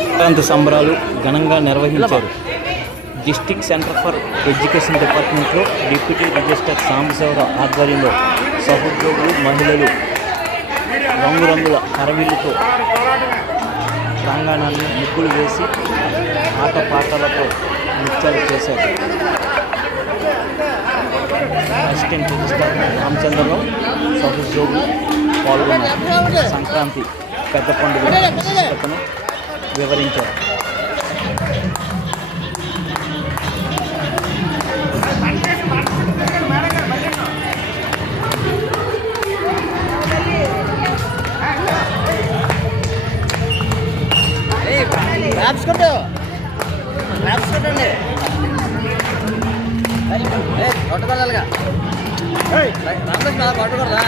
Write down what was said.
సంక్రాంతి సంబరాలు ఘనంగా నిర్వహించారు. డిస్ట్రిక్ట్ సెంటర్ ఫర్ ఎడ్యుకేషన్ డిపార్ట్మెంట్లో డిప్యూటీ రిజిస్టర్ సాంబశివరావు ఆధ్వర్యంలో సహోద్యోగులు మహిళలు రంగురంగుల కరవిల్లుతో ప్రాంగణాన్ని ముగ్గులు వేసి ఆటపాటలతో నృత్యాలు చేశారు. అసిస్టెంట్ రిజిస్టర్ రామచంద్రరావు సహోద్యోగులు పాల్గొన్నారు. సంక్రాంతి పెద్ద పండుగ విశిష్టతను వివరించారు. రాసుకోండి కొట్టగలగా రామకృష్ణ కొట్టకూడదా